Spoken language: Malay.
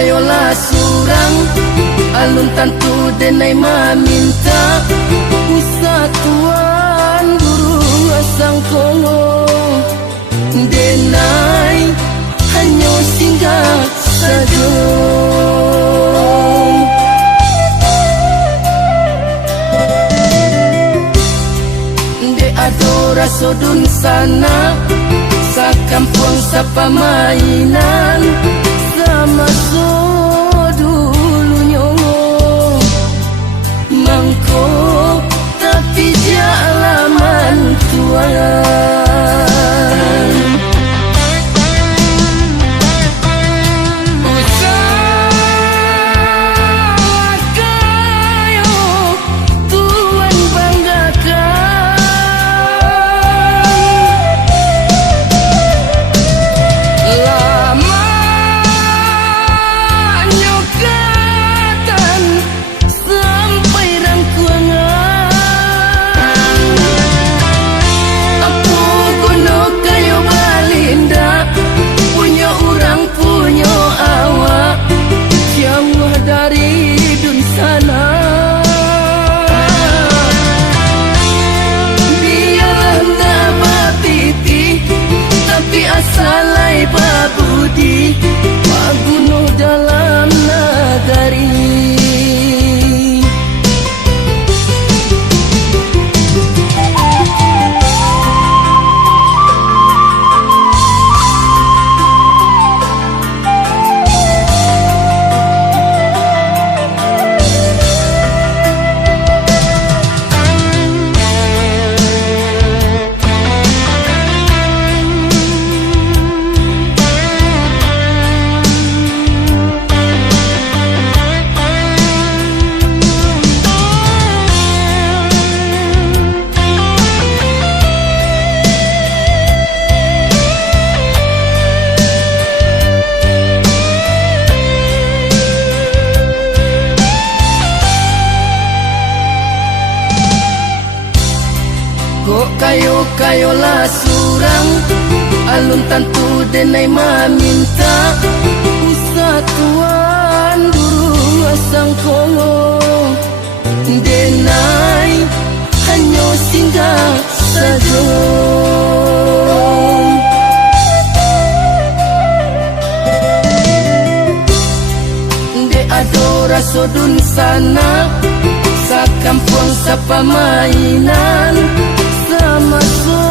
kayolah surang alun tantu denai maminta usa tuan burung asang kongo denai hanya singgah saja. De adora sodun sana sa kampung sa pamainan sama so dulunya mangko tapi dia alaman tuan. Salai babudi pagunuh dalam nagari. Kayolah surang alun tantu denai maminta usa tuan burung asang kongo denai hanya singgah saja. De adora sodun sana sa kampung sa pamainan sama so